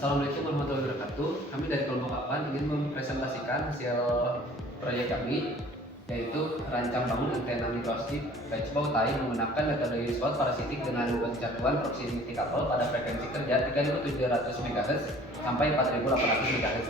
Assalamualaikum warahmatullahi wabarakatuh. Kami dari kelompok APAN ingin mempresentasikan hasil proyek kami, yaitu rancang bangun antena microstrip patch bow tie menggunakan metode USWOT parasitik dengan penjatuhan proximity couple pada frekuensi kerja 3700 MHz sampai 4800 MHz.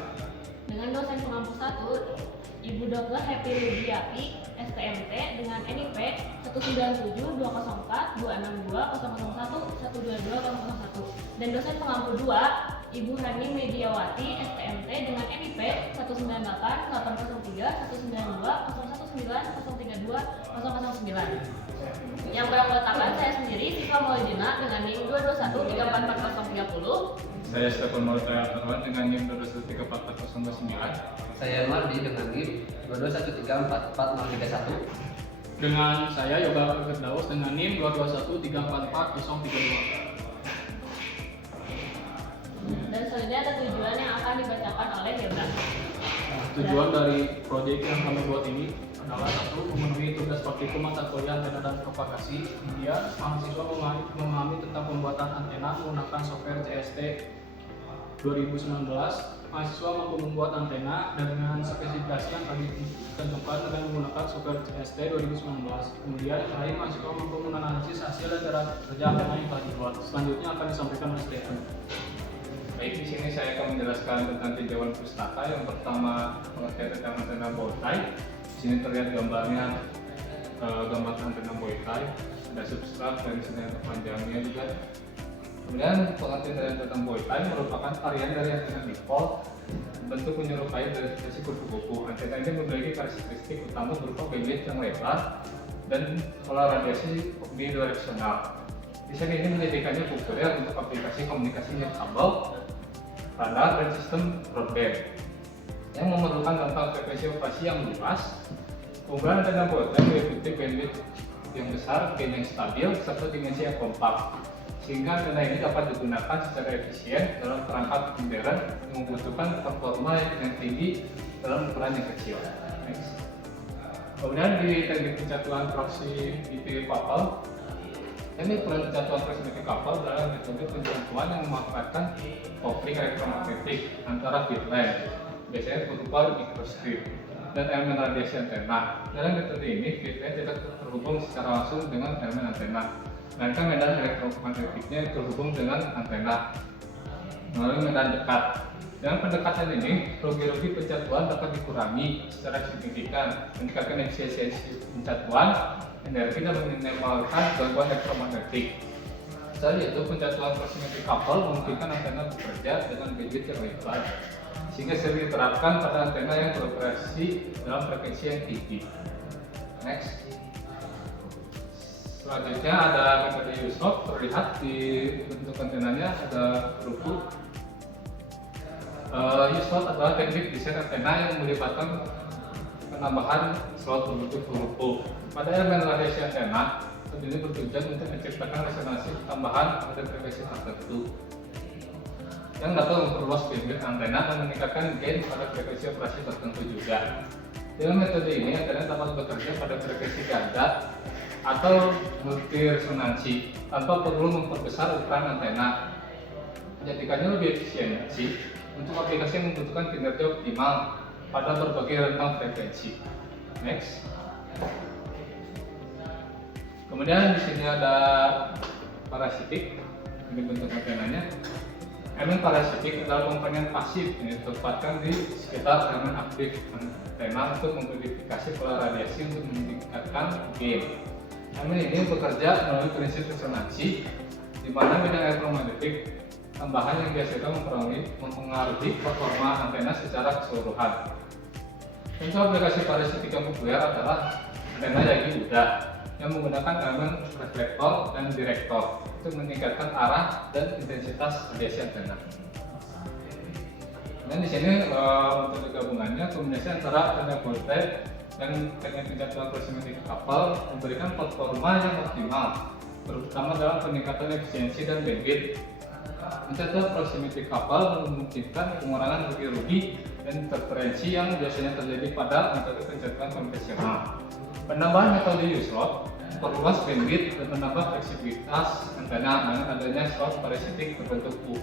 Dengan dosen pengampu 1, Ibu Dr. Happy Rudiati, STMT dengan NIP 197266201 dan dosen pengampu 2, Ibu Hani Mediawati, STMT dengan NIP 1988031920190320009 yang beranggotakan saya sendiri, Siva Maulidina dengan NIM 221344030. Saya Stefan Maulidina dengan NIM 2134409. Saya Mardi dengan NIM 221344031. Dengan saya Yoga Firdaus dengan NIM 221344032. Dan selanjutnya ada tujuan yang akan dibacakan oleh Hilda. Tujuan dari proyek yang kami buat ini adalah satu, memenuhi tugas praktikum mata kuliah antena dan propagasi. Kemudian mahasiswa memahami tentang pembuatan antena menggunakan software CST 2019. Mahasiswa mampu membuat antena dengan spesifikasi yang kami tentukan dengan menggunakan software CST 2019. Kemudian yang lain, mahasiswa mampu menganalisis hasil dan cara kerja antena yang telah dibuat. Selanjutnya akan disampaikan oleh Stephen. Baik, di sini saya akan menjelaskan tentang tinjauan pustaka. Yang pertama mengenai tentang antena bow tie. Di sini terlihat gambarnya, gambar antena bow tie. Ada substrat dari sini panjangnya juga. Kemudian pengertian tentang bow tie merupakan varian dari antena dipol, bentuk menyerupai dari versi kupu-kupu. Antena ini memiliki karakteristik utama berupa bandwidth yang lebar dan pola radiasi bidireksional. Desain ini menjadikannya populer untuk aplikasi komunikasi nirkabel, radar, dan sistem broadband yang memerlukan rentang frekuensi operasi yang luas. Keunggulan antena bow tie meliputi bandwidth yang besar, gain yang stabil, serta dimensi yang kompak, sehingga antena ini dapat digunakan secara efisien dalam perangkat modern yang membutuhkan performa yang tinggi dalam ukuran yang kecil. Next. Kemudian di teknik pencatuan proximity couple, ini pencatuan proximity couple adalah metode pencatuan yang memanfaatkan kopling elektromagnetik antara feedline, biasanya berupa microstrip, dan elemen radiasi antena. Dalam metode ini, feedline tidak terhubung secara langsung dengan elemen antena, melainkan medan elektromagnetiknya terhubung dengan antena melalui medan dekat. Dengan pendekatan ini, rugi-rugi pencatuan dapat dikurangi secara signifikan, meningkatkan efisiensi pencatuan, energi, dan meminimalkan gangguan elektromagnetik. Selain itu, pencatuan proximity couple memungkinkan antena bekerja dengan bandwidth yang lebar, sehingga sering diterapkan pada antena yang beroperasi dalam frekuensi yang tinggi. Next. Selanjutnya ada metode USWOT. Terlihat di bentuk antenanya ada ruku. USWOT adalah teknik desain antena yang melibatkan penambahan slot berbentuk ruku pada elemen radiasi antena. Ini bertujuan untuk menciptakan resonansi tambahan pada frekuensi tertentu yang dapat memperluas bandwidth antena dan meningkatkan gain pada frekuensi operasi tertentu juga. Dengan metode ini, antena dapat bekerja pada frekuensi ganda atau multi resonansi tanpa perlu memperbesar ukuran antena. Menjadikannya lebih efisiensi untuk aplikasi yang membutuhkan kinerja optimal pada berbagai rentang frekuensi. Next. Kemudian di sini ada parasitik. Ini bentuk antenanya. Elemen parasitik adalah komponen pasif yang ditempatkan di sekitar elemen aktif antena untuk memodifikasi pola radiasi untuk meningkatkan gain. Elemen ini bekerja melalui prinsip resonansi, di mana medan elektromagnetik tambahan yang dihasilkan mempengaruhi performa antena secara keseluruhan. Contoh aplikasi parasitik yang populer adalah antena Yagi Uda yang menggunakan elemen reflektor dan direktor untuk meningkatkan arah dan intensitas radiasi antena. Dan di sini untuk gabungannya, kombinasi antara antena bow tie dan teknik pencatuan proximity couple memberikan performa yang optimal, terutama dalam peningkatan efisiensi dan bandwidth. Pencatuan proximity couple memungkinkan pengurangan rugi-rugi dan interferensi yang biasanya terjadi pada metode pencatuan konvensional. Penambahan metode USWOT memperluas bandwidth dan menambah fleksibilitas antena dengan adanya slot parasitik berbentuk U.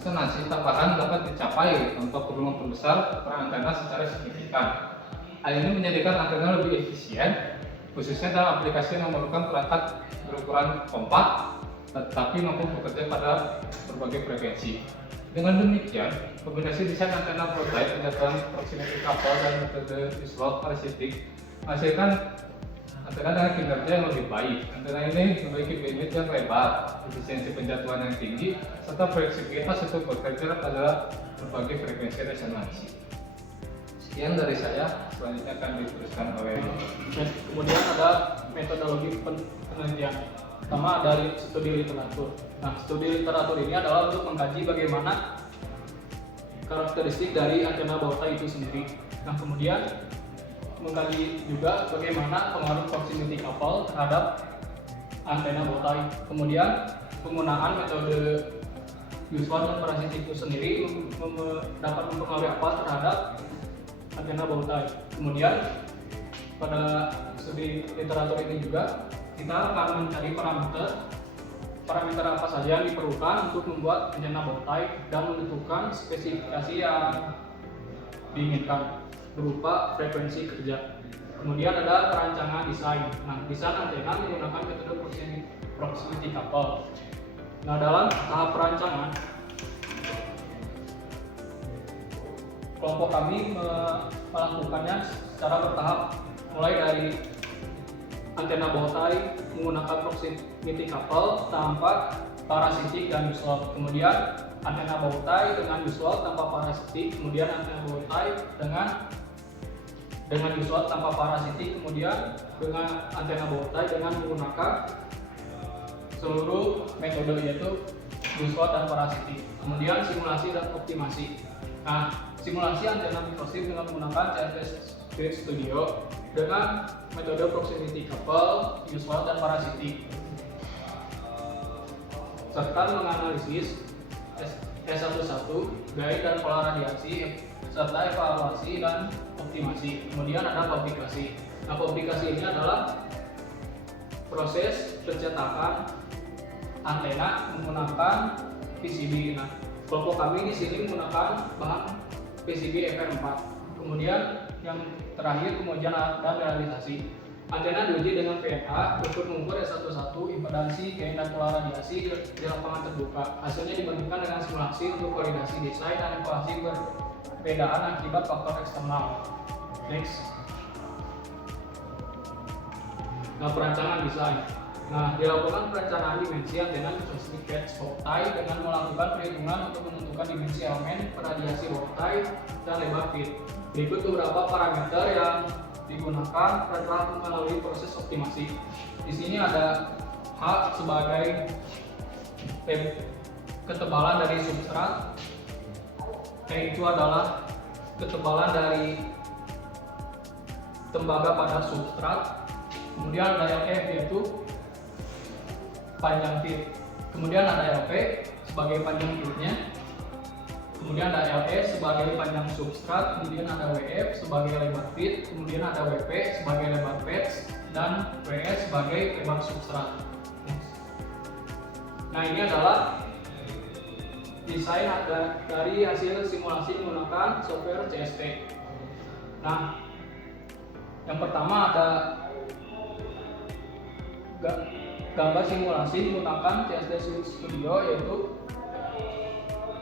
Resonansi tambahan dapat dicapai tanpa perlu memperbesar peran antena secara signifikan. Hal ini menjadikan antena lebih efisien, khususnya dalam aplikasi yang memerlukan perangkat berukuran kompak, tetapi mampu bekerja pada berbagai frekuensi. Dengan demikian, kombinasi desain antena Broadlight, penjatuhan proximity couple dan metode dislot parasitic menghasilkan antena dengan kinerja yang lebih baik. Antena ini memiliki bandwidth yang lebar, efisiensi penjatuhan yang tinggi, serta fleksibilitas untuk bekerja pada berbagai frekuensi resonansi. Sekian dari saya, selanjutnya akan diteruskan oleh. Kemudian ada metodologi penelitian. Pertama dari studi literatur. Nah, studi literatur ini adalah untuk mengkaji bagaimana karakteristik dari antena bawtai itu sendiri. Nah, kemudian mengkaji juga bagaimana pengaruh proximity couple terhadap antena bawtai. Kemudian penggunaan metode Guswan dan parasitik itu sendiri dapat mempengaruhi apa terhadap antena bawtai. Kemudian pada studi literatur ini juga kita akan mencari parameter apa saja yang diperlukan untuk membuat antena bawtai dan menentukan spesifikasi yang diinginkan berupa frekuensi kerja. Kemudian ada perancangan desain. Nah, desain antena menggunakan metode proximity couple. Nah, dalam tahap perancangan, kelompok kami melakukannya secara bertahap, mulai dari antena bawtai menggunakan proximity couple tanpa parasitik dan dislot. Kemudian antena bawtai dengan dislot tanpa parasitik. Kemudian antena bawtai dengan dislot tanpa parasitik. Kemudian dengan antena bawtai dengan menggunakan seluruh metode yaitu dislot dan parasitik. Kemudian simulasi dan optimasi. Nah, simulasi antena mikrosip dengan menggunakan CFD Spirit Studio dengan metode proximity couple, dislot dan parasitik, serta menganalisis S11 gaya dan pola radiasi serta evaluasi dan optimasi. Kemudian ada publikasi. Nah, publikasi ini adalah proses pencetakan antena menggunakan PCB. Nah, kelompok kami di sini menggunakan bahan PCB FR4. Kemudian yang terakhir pengujian dan realisasi. Antena diuji dengan VNA untuk mengukur S11 impedansi, gain dan pola radiasi di lapangan terbuka. Hasilnya dibandingkan dengan simulasi untuk validasi desain dan evaluasi perbedaan akibat faktor eksternal. Next. Nah, perancangan desain. Nah, dilakukan perencanaan dimensi antena mikrosip bawtai dengan melakukan perhitungan untuk menentukan dimensi elemen, radiasi bawtai, dan lebar feed. Berikut beberapa parameter yang digunakan setelah melalui proses optimasi. Di sini ada H sebagai ketebalan dari substrat, T itu adalah ketebalan dari tembaga pada substrat. Kemudian ada LF yaitu panjang feed. Kemudian ada LP sebagai panjang feednya. Kemudian ada LS sebagai panjang substrat, kemudian ada WF sebagai lebar feed, kemudian ada WP sebagai lebar patch, dan WS sebagai lebar substrat. Nah, ini adalah desain dari hasil simulasi menggunakan software CST. Nah, yang pertama ada gambar simulasi menggunakan CST Studio, yaitu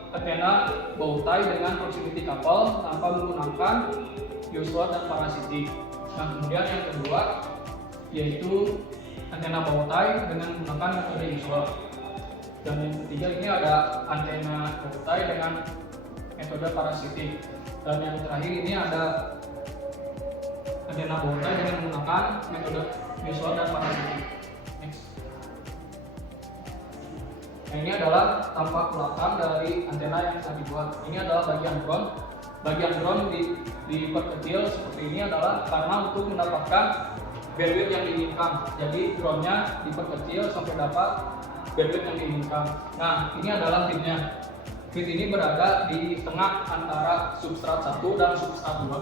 antena bawtai dengan proximity couple tanpa menggunakan dislot dan parasitik. Nah, kemudian yang kedua yaitu antena bawtai dengan menggunakan metode dislot. Dan yang ketiga ini ada antena bawtai dengan metode parasitik. Dan yang terakhir ini ada antena bawtai dengan menggunakan metode dislot dan parasitik. Nah, ini adalah tampak belakang dari antena yang telah dibuat. Ini adalah bagian drone. Bagian drone diperkecil seperti ini adalah karena untuk mendapatkan bandwidth yang diinginkan. Jadi drone-nya diperkecil sampai dapat bandwidth yang diinginkan. Nah, ini adalah feed-nya. Feed ini berada di tengah antara substrat 1 dan substrat 2.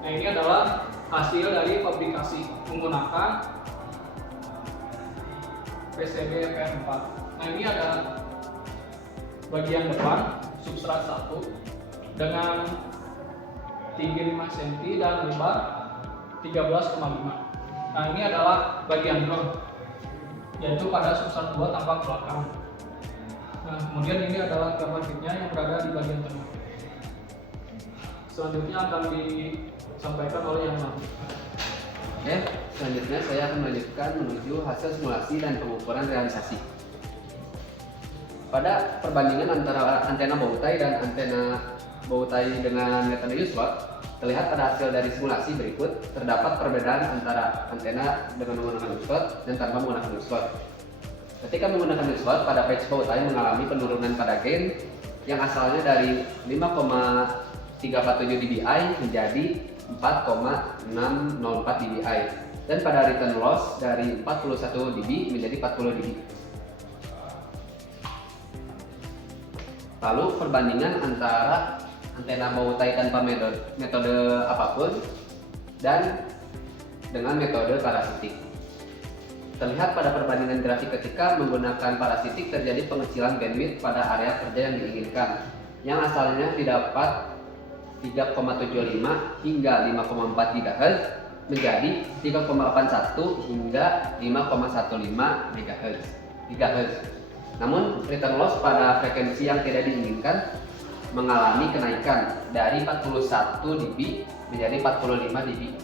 Nah, ini adalah hasil dari fabrikasi menggunakan PCB PR4. Nah ini ada bagian depan substrat 1 dengan tinggi 5 cm dan lebar 13,5. Nah ini adalah bagian drone, yaitu pada substrat 2 tampak belakang. Nah kemudian ini adalah gambar kitnya yang berada di bagian tengah. Selanjutnya akan disampaikan oleh yang lain. Oke, selanjutnya saya akan melanjutkan menuju hasil simulasi dan pengukuran realisasi. Pada perbandingan antara antena bowtie dan antena bowtie dengan metode U-slot, terlihat pada hasil dari simulasi berikut terdapat perbedaan antara antena dengan menggunakan U-slot dan tanpa menggunakan U-slot. Ketika menggunakan U-slot, pada patch bowtie mengalami penurunan pada gain yang asalnya dari 5,347 dBi menjadi 4,604 dBi, dan pada return loss dari 41 dB menjadi 40 dB. Lalu perbandingan antara antena bowtie tanpa metode apapun dan dengan metode parasitik. Terlihat pada perbandingan grafik ketika menggunakan parasitik terjadi pengecilan bandwidth pada area kerja yang diinginkan, yang asalnya didapat 3,75 hingga 5,4 GHz menjadi 3,81 hingga 5,15 GHz. Namun return loss pada frekuensi yang tidak diinginkan mengalami kenaikan dari 41 dB menjadi 45 dB.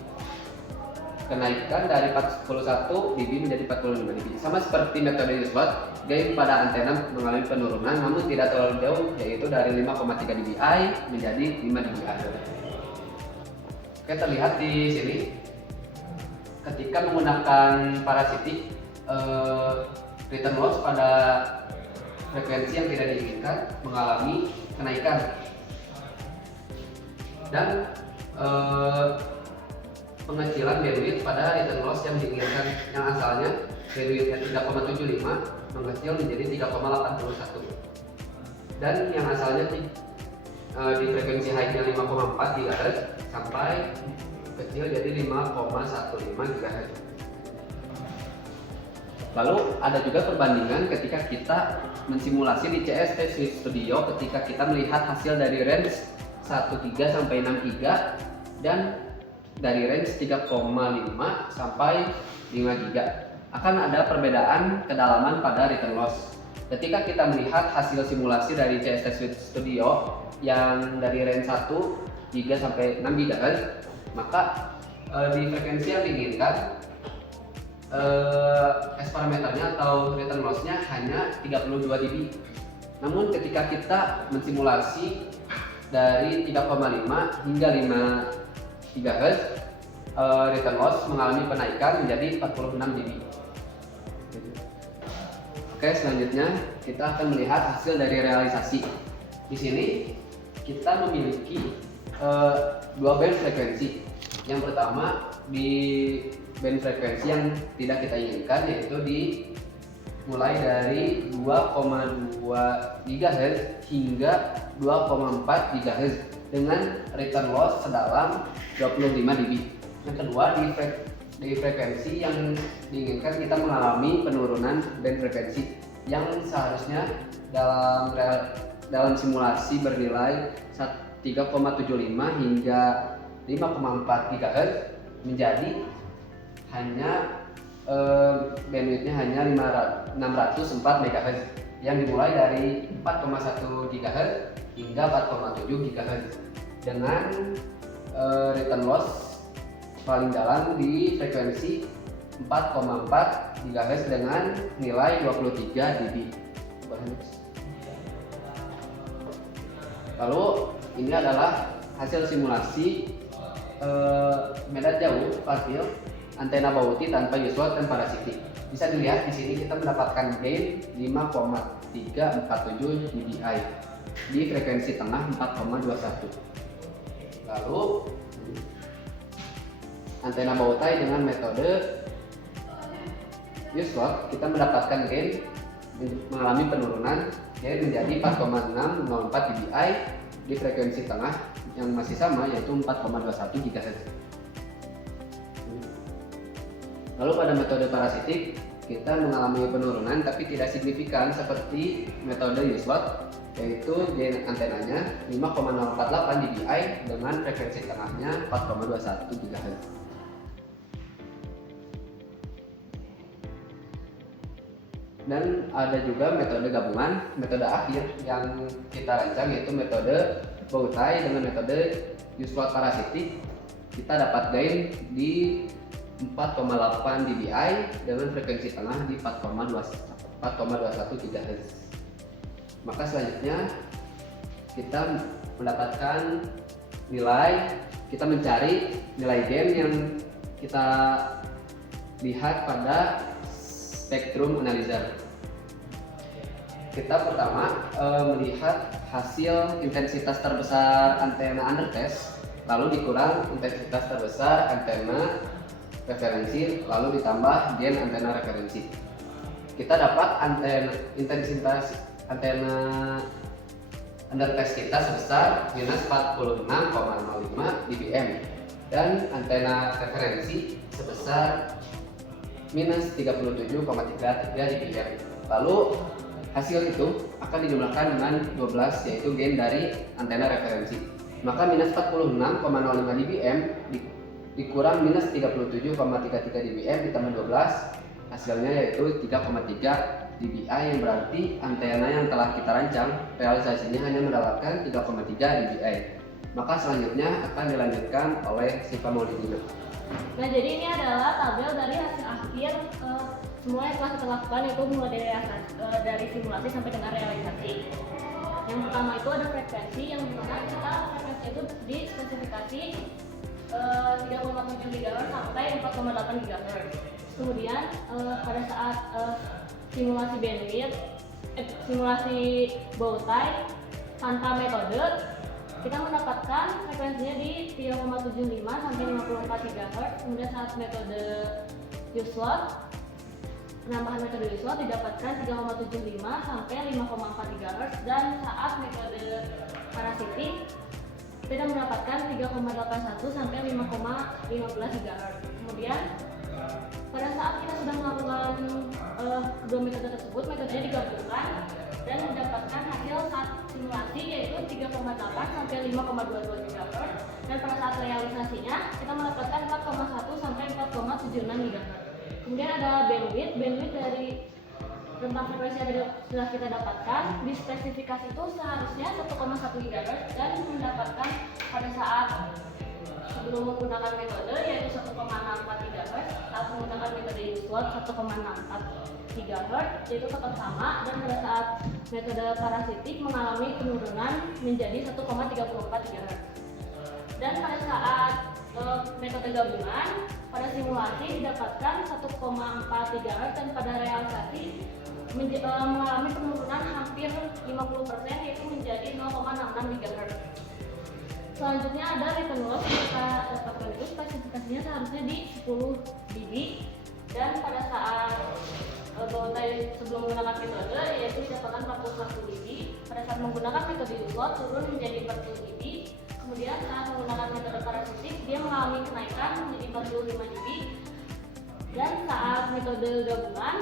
Kenaikan dari 41 dB menjadi 45 dB. Sama seperti metode U-slot, gain pada antena mengalami penurunan namun tidak terlalu jauh, yaitu dari 5,3 dBi menjadi 5 dBi. Oke, terlihat di sini ketika menggunakan parasitik, return loss pada frekuensi yang tidak diinginkan mengalami kenaikan, dan pengecilan bandwidth pada return loss yang diinginkan, yang asalnya bandwidthnya 3,75 mengecil menjadi 3,81, dan yang asalnya di frekuensi high-nya 5,4 GHz sampai kecil jadi 5,15 GHz. Lalu ada juga perbandingan ketika kita mensimulasi di CST Switch Studio ketika kita melihat hasil dari range 1 giga sampai 6 giga dan dari range 3,5 sampai 5 giga. Akan ada perbedaan kedalaman pada return loss. Ketika kita melihat hasil simulasi dari CST Switch Studio yang dari range 1 giga sampai 6 GHz, maka di frekuensi yang diinginkan S parameternya atau return loss-nya hanya 32 dB. Namun ketika kita mensimulasi dari 3,5 hingga 5 GHz, return loss mengalami penaikan menjadi 46 dB. Oke, selanjutnya kita akan melihat hasil dari realisasi. Di sini kita memiliki dua band frekuensi. Yang pertama di band frekuensi yang tidak kita inginkan, yaitu mulai dari 2,2 GHz hingga 2,4 GHz dengan return loss sedalam 25 dB. Yang kedua di frekuensi yang diinginkan kita mengalami penurunan band frekuensi yang seharusnya dalam simulasi bernilai 3,75 hingga 5,4 GHz menjadi hanya bandwidthnya hanya 604 MHz yang dimulai dari 4,1 GHz hingga 4,7 GHz dengan return loss paling dalam di frekuensi 4,4 GHz dengan nilai 23 dB. Lalu ini adalah hasil simulasi medan jauh partil antena bowtie tanpa U-slot dan parasitik. Bisa dilihat di sini kita mendapatkan gain 5,347 dBi di frekuensi tengah 4,21. Lalu antena bowtie dengan metode U-slot kita mendapatkan gain mengalami penurunan gain menjadi 4,604 dBi di frekuensi tengah yang masih sama, yaitu 4,21 GHz. Lalu pada metode parasitik kita mengalami penurunan tapi tidak signifikan seperti metode U-slot, yaitu gain antenanya 5,048 dBi dengan frekuensi tengahnya 4,21 GHz. Dan ada juga metode gabungan, metode akhir yang kita rancang yaitu metode bow tie dengan metode U-slot parasitik. Kita dapat gain di 4,8 dBi dengan frekuensi tengah di 4,21 GHz. Maka selanjutnya kita mendapatkan kita mencari nilai gain yang kita lihat pada spektrum analyzer. Kita pertama melihat hasil intensitas terbesar antena undertest, lalu dikurang intensitas terbesar antena referensi, lalu ditambah gain antena referensi. Kita dapat intensitas antena undertest kita sebesar minus 46,05 dBm dan antena referensi sebesar minus 37,33 dBm. Lalu hasil itu akan dijumlahkan dengan 12, yaitu gain dari antena referensi. Maka minus 46,05 dBm dikurang minus 37,33 dBm ditambah 12, hasilnya yaitu 3,3 dBi, yang berarti antena yang telah kita rancang realisasinya hanya mendapatkan 3,3 dBi. Maka selanjutnya akan dilanjutkan oleh si Maulidina. Nah, jadi ini adalah tabel dari hasil akhir semua yang telah kita lakukan, itu mulai dari simulasi sampai dengan realisasi. Yang pertama itu ada frekuensi, yang dimana kita frekuensi itu di spesifikasi 3,7 GHz sampai 4,8 GHz. Kemudian pada saat simulasi bandwidth, simulasi bow tie tanpa metode, kita mendapatkan frekuensinya di 3,75 sampai 54 GHz. Kemudian saat metode U-slot, penambahan metode U-slot didapatkan 3,75 sampai 5,4 GHz, dan saat metode parasitik kita mendapatkan 3,81 sampai 5,15 GHz. Kemudian pada saat kita sudah melakukan kedua metode tersebut, metodenya digabungkan dan mendapatkan hasil saat simulasi yaitu 3,8 sampai 5,22 GHz, dan pada saat realisasinya kita mendapatkan 4,1 sampai 4,76 GHz. Kemudian ada bandwidth dari rentang frekuensi yang sudah kita dapatkan di spesifikasi itu seharusnya 1,1 GHz, dan mendapatkan pada saat sebelum menggunakan metode yaitu 1,64 GHz, saat menggunakan metode U-slot 1,64 GHz, yaitu tetap sama, dan pada saat metode parasitik mengalami penurunan menjadi 1,34 GHz. Dan pada saat metode gabungan pada simulasi didapatkan 1,4 GHz, dan pada realisasi mengalami penurunan hampir 50%, yaitu menjadi 0,66 GHz. Selanjutnya ada return loss yang kita dapatkan itu spesifikasinya seharusnya di 10 dB, dan pada saat bow tie sebelum menggunakan metode yaitu didapatkan 41 dB. Pada saat menggunakan metode U-slot turun menjadi 40 dB. Kemudian saat menggunakan metode parasitik dia mengalami kenaikan menjadi 45 dB. Dan saat metode gabungan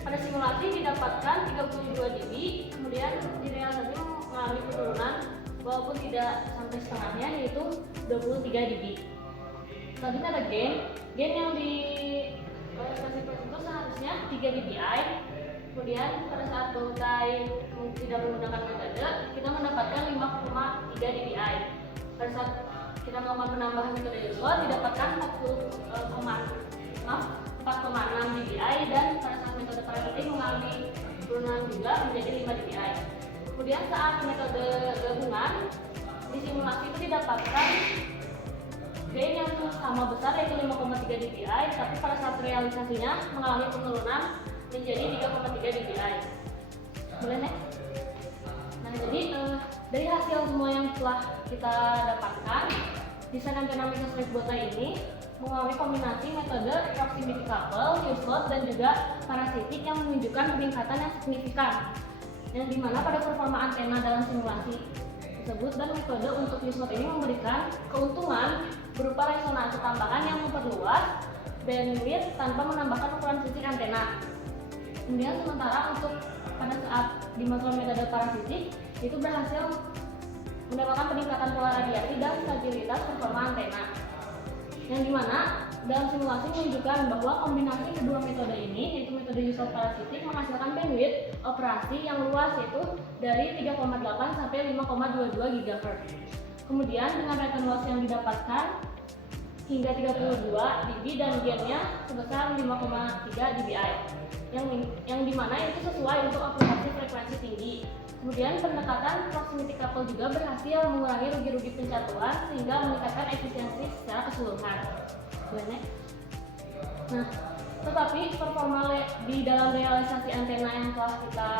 pada simulasi didapatkan 32 dB. Kemudian di realisasi mengalami penurunan walaupun tidak sampai setengahnya, yaitu 23 dB. Selanjutnya ada gain yang di spesifikasi itu seharusnya 3 dBi. Kemudian pada saat bow tie tidak menggunakan metode, kita mendapatkan 5,3 dBi. Pada saat kita melakukan penambahan metode U-slot didapatkan 4,6 dBi, dan pada saat metode parasitik mengalami penurunan juga menjadi 5 dBi. Kemudian saat metode gabungan di simulasi itu didapatkan gain yang sama besar yaitu 5,3 dBi, tapi pada saat realisasinya mengalami penurunan menjadi 3,3 dBi. Boleh next? Nah, jadi dari hasil semua yang telah kita dapatkan, desain antena microwave bow tie ini mengalami kombinasi metode proximity couple, U-slot, dan juga parasitik yang menunjukkan peningkatan yang signifikan, yang dimana pada performa antena dalam simulasi tersebut, dan metode untuk U-slot ini memberikan keuntungan berupa resonansi tambahan yang memperluas bandwidth tanpa menambahkan ukuran fisik antena. Kemudian sementara untuk pada saat dimasukkan metode parasitik itu berhasil mendapatkan peningkatan pola radiasi dan stabilitas performa antena. Yang dimana dalam simulasi menunjukkan bahwa kombinasi kedua metode ini, yaitu metode Yusuf parasitik, menghasilkan bandwidth operasi yang luas, yaitu dari 3,8 sampai 5,22 GHz. Kemudian dengan rate loss yang didapatkan hingga 32 dB dan gainnya sebesar 5,3 dBi, yang dimana itu sesuai untuk aplikasi frekuensi tinggi. Kemudian pendekatan proximity couple juga berhasil mengurangi rugi-rugi pencatuan sehingga meningkatkan efisiensi secara keseluruhan. Nah, tetapi performa di dalam realisasi antena yang telah kita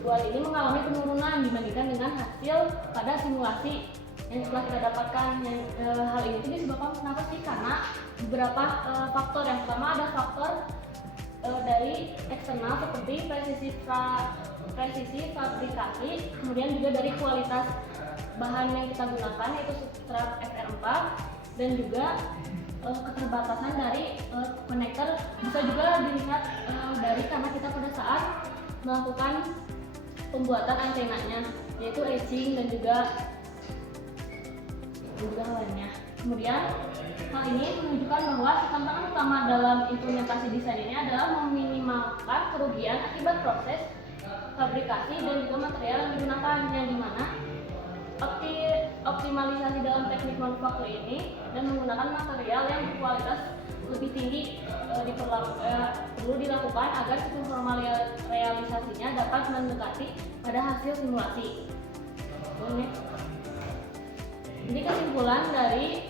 buat ini mengalami penurunan dibandingkan dengan hasil pada simulasi yang telah kita dapatkan. Hal ini itu disebabkan kenapa sih? Karena beberapa faktor. Yang pertama ada faktor dari eksternal seperti presisi fabrikasi, kemudian juga dari kualitas bahan yang kita gunakan yaitu substrat FR4, dan juga keterbatasan dari konektor. Bisa juga dilihat dari karena kita pada saat melakukan pembuatan antenanya, yaitu etching dan juga lainnya. Kemudian hal ini menunjukkan bahwa tantangan utama dalam implementasi desain ini adalah meminimalkan kerugian akibat proses fabrikasi dan juga material yang digunakan, yang dimana optimalisasi dalam teknik manufaktur ini dan menggunakan material yang berkualitas lebih tinggi perlu dilakukan agar performa realisasinya dapat mendekati pada hasil simulasi. Ini kesimpulan dari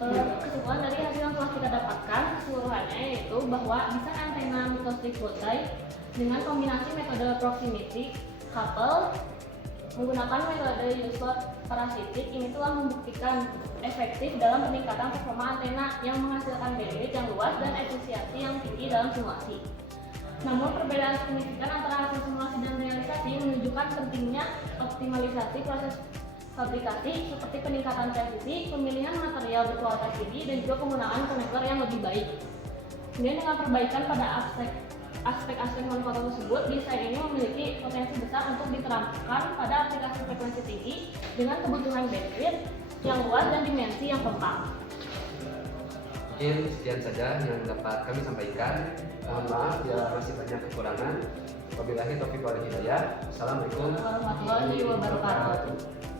hasil yang telah kita dapatkan keseluruhannya, yaitu bahwa desain antena microstrip bowtie dengan kombinasi metode proximity couple menggunakan metode Yusuf parasitik ini telah membuktikan efektif dalam peningkatan performa antena yang menghasilkan bandwidth yang luas dan efisiensi yang tinggi dalam simulasi. Namun perbedaan signifikan antara hasil simulasi dan realisasi menunjukkan pentingnya optimalisasi proses fabrikasi seperti peningkatan presisi, pemilihan material berkualitas tinggi, dan juga penggunaan konektor yang lebih baik. Kemudian dengan perbaikan pada aspek-aspek manufaktur tersebut, desain ini memiliki potensi besar untuk diterapkan pada aplikasi frekuensi tinggi dengan kebutuhan bandwidth yang luas dan dimensi yang kompak. Mungkin sekian saja yang dapat kami sampaikan. Mohon maaf bila masih banyak kekurangan. Wabillahi taufiq wal hidayah. Assalamualaikum Warahmatullahi wabarakatuh.